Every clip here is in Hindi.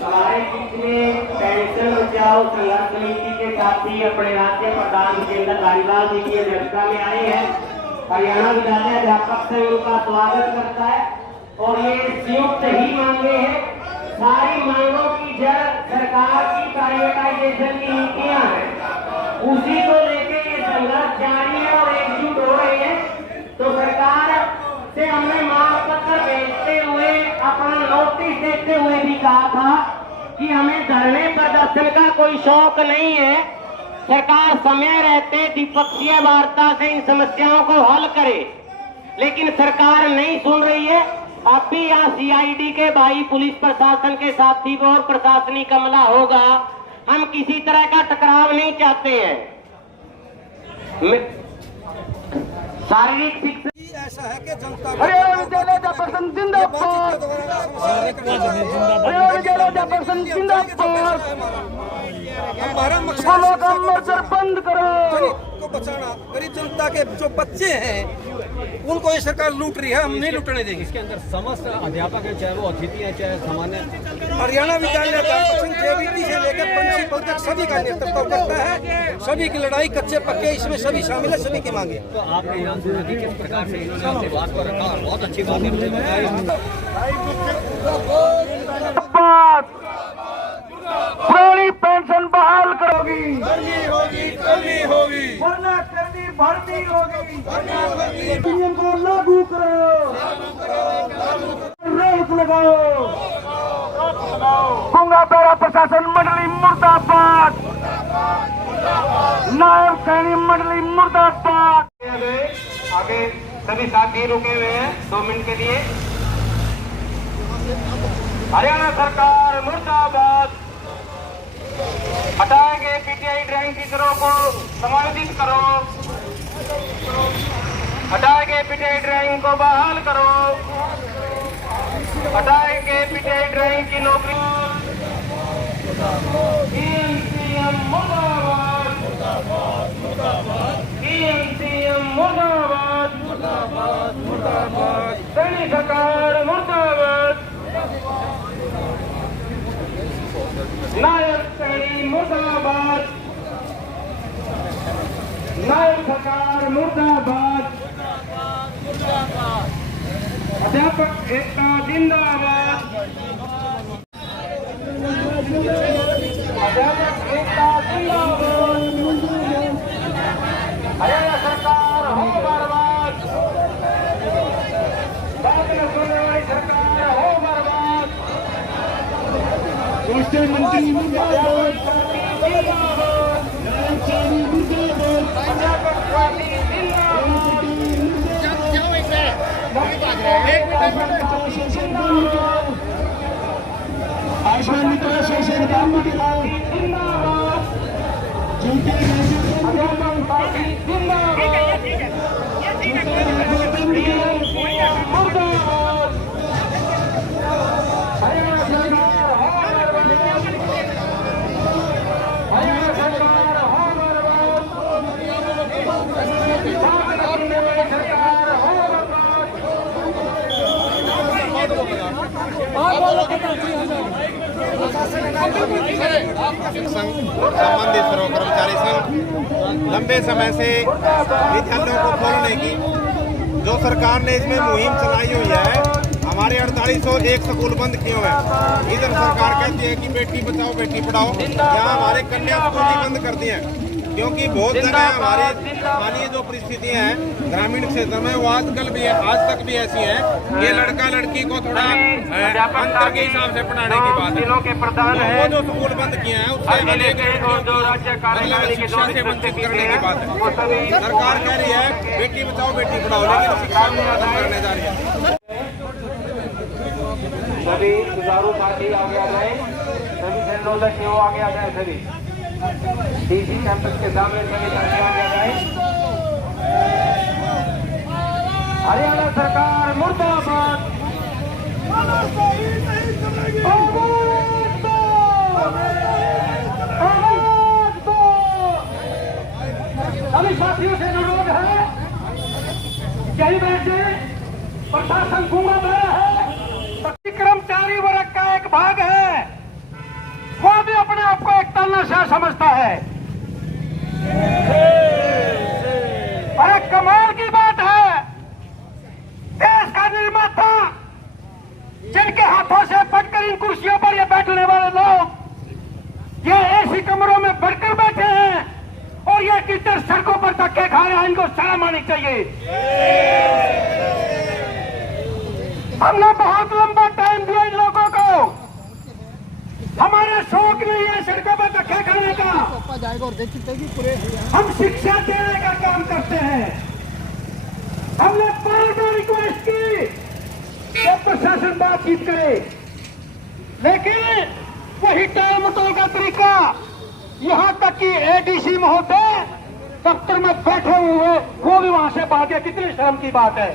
हमारे बीच में पेंशन बचाओ संघर्ष समिति के साथी अपने राज्य प्रधान जितेंद्र धारीवाल जी की अध्यक्षता में आए हैं। हरियाणा विद्यालय अध्यापक संघ उनका स्वागत करता है और ये संयुक्त ही मांगे हैं। सारी मांगों की जड़ सरकार की प्राइवेटाइजेशन की नीतियां हैं, उसी को लेके ये संघर्ष जारी है और एकजुट हो रहे हैं। तो सरकार से हमने मांग पत्र भेजते हुए अपना नोटिस देते हुए भी कहा था कि हमें धरने प्रदर्शन का कोई शौक नहीं है। सरकार समय रहते द्विपक्षीय वार्ता से इन समस्याओं को हल करे, लेकिन सरकार नहीं सुन रही है। अब भी यहाँ सीआईडी के भाई पुलिस प्रशासन के साथी और प्रशासनिक अमला होगा। हम किसी तरह का टकराव नहीं चाहते हैं। शारीरिक शिक्षा ऐसा है कि जनता हमारा मकसद बंद करो को बचाना। गरीब जनता के जो बच्चे हैं उनको ये सरकार लूट रही है, हम नहीं लूटने देंगे। इसके अंदर समस्त अध्यापक है, चाहे वो अतिथि है चाहे सामान्य हरियाणा विद्यालय अध्यापक संघ जेबीटी से लेकर प्रिंसिपल तक सभी का नेतृत्व करता है। सभी की लड़ाई कच्चे पक्के इसमें सभी शामिल है, सभी की मांगे। तो आपने यहाँ सुना कि किस प्रकार से इन्होंने बात को रखा और बहुत अच्छी बात है। पुरानी पेंशन बहाल करोगी, करनी होगी, वरना करनी भर्ती होगी। नियम को लागू करो, रोक लगाओ। गंगा बेड़ा प्रशासन मंडली मुर्दाबाद, नायब सैनी मंडली मुर्दाबाद। आगे सभी साथी रुके हुए हैं 2 मिनट के लिए। हरियाणा सरकार मुर्दाबाद। हटाए गए पीटीआई ड्राइंग टीचरों को समायोजित करो। हटाए गए पीटीआई ड्राइंग को बहाल करो। हटाए गए पीटीआई ड्राइंग की नौकरी। सीएम मुर्दाबाद, सीएम मुर्दाबाद, सैनी सरकार मुर्दाबाद। नायब सैनी मुर्दाबाद, नायब सरकार मुर्दाबाद। अध्यापक एकता जिंदाबाद, अध्यापक एकता जिंदाबाद। हरियाणा सरकार हो बर्बाद, बात न सुनने वाली सरकार हो बर्बाद। राष्ट्रीय मंत्री मुर्दाबाद, आयुष्मान मित्र शोषण बंद कराओ। संबंधित कर्मचारी संघ लंबे समय से विद्यालयों को खोलने की जो सरकार ने इसमें मुहिम चलाई हुई है। हमारे 4801 स्कूल बंद किए हुए हैं। इधर सरकार कहती है कि बेटी बचाओ बेटी पढ़ाओ, यहाँ हमारे कन्या स्कूल ही बंद कर दिए हैं। क्योंकि बहुत जगह हमारी स्थानीय जो परिस्थितियाँ हैं ग्रामीण क्षेत्र में वो आजकल भी आज तक भी ऐसी हैं। ये लड़का लड़की को थोड़ा अंतर के हिसाब से पढ़ाने की बात है। वो जो स्कूल बंद किए हैं उससे अनेक शिक्षा से वंचित करने की बात है। सरकार कह रही है बेटी बचाओ बेटी पढ़ाओ, लेकिन शिक्षा को खत्म करने जा रही है। सभी सुचारू साथी आगे आ जाए, सभी सेंडोलर आगे आ जाए, सभी डीसी कैंपस के सामने सभी साथी आगे आ जाए। हरियाणा सरकार मुर्दाबाद। सभी साथियों से अनुरोध है, कहीं बैठे प्रशासन गूंगा बना है। कर्मचारी वर्ग का एक भाग है अपने आप को एक तानाशाह समझता है। अरे कमाल की बात है, देश का निर्माता जिनके हाथों से बढ़कर इन कुर्सियों पर ये बैठने वाले लोग ये ऐसी कमरों में बढ़कर बैठे हैं और ये किधर सड़कों पर धक्के खा रहे हैं, इनको शर्म आनी चाहिए। हमने बहुत लंबा टाइम दिया इन लोगों को, हमारा शौक नहीं है सड़कों पर धक्के खाने का, हम शिक्षा देने का काम करते हैं। हमने बार बार रिक्वेस्ट की कि प्रशासन बातचीत करे, लेकिन वही टाल मटोल का तरीका, यहाँ तक कि एडीसी महोदय दफ्तर में बैठे हुए वो भी वहां से भागे। कितनी शर्म की बात है।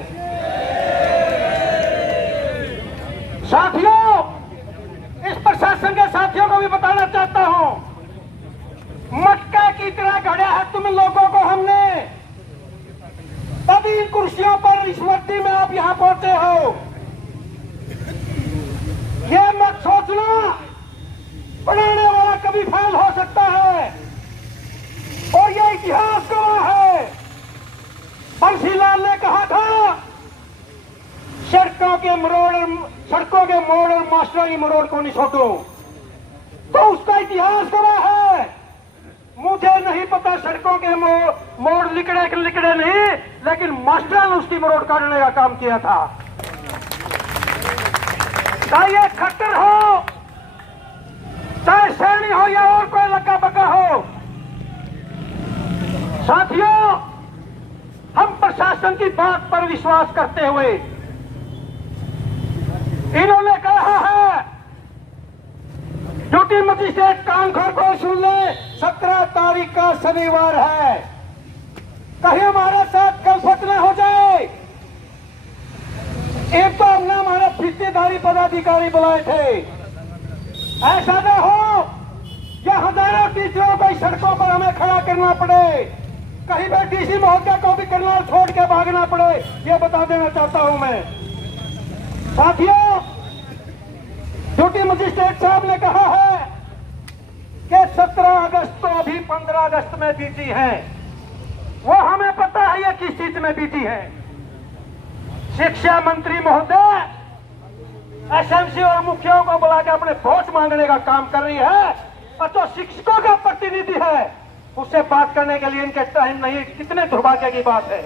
साथियों, इस प्रशासन के साथियों को भी बताना चाहता हूं, मटका की तरह गढ़ा है तुम लोगों को हमने, तभी इन कुर्सियों पर इस वर्दी में आप यहां पहुंचे हो। ये मत सोचना बनाने वाला कभी फेल हो सकता है, और ये इतिहास गवाह है। बंसीलाल ने कहा था सड़कों के मोड़ और मास्टर की मरोड़ को नहीं छोड़ो, तो उसका इतिहास गवाह है। मुझे नहीं पता सड़कों के मोड़ लिकड़े के लिकड़े नहीं, लेकिन मास्टर ने उसकी मरोड़ काटने का काम किया था। चाहे ये खट्टर हो, चाहे सैनी हो या और कोई लक्का बक्का हो। साथियों, हम प्रशासन की बात पर विश्वास करते हुए इन्होंने कहा है ड्यूटी मजिस्ट्रेट कान खोल कर सुन ले, 17 तारीख का शनिवार है, कहीं हमारे साथ गलफत न हो जाए। एक तो हमने हमारे फिरतेदारी पदाधिकारी बुलाए थे, ऐसा न हो या हजारों टीचरों को सड़कों पर हमें खड़ा करना पड़े, कहीं पर डीसी महोदय को भी करनाल छोड़ के भागना पड़े, ये बता देना चाहता हूं मैं। साथियों, ड्यूटी मजिस्ट्रेट साहब ने कहा है कि 17 अगस्त तो अभी 15 अगस्त में बीती है, वो हमें पता है ये किस चीज में बीती है। शिक्षा मंत्री महोदय एसएमसी और मुखियाओं को बुला के अपने वोट मांगने का काम कर रही है, और जो शिक्षकों का प्रतिनिधि है उससे बात करने के लिए इनके टाइम नहीं। कितने दुर्भाग्य की बात है।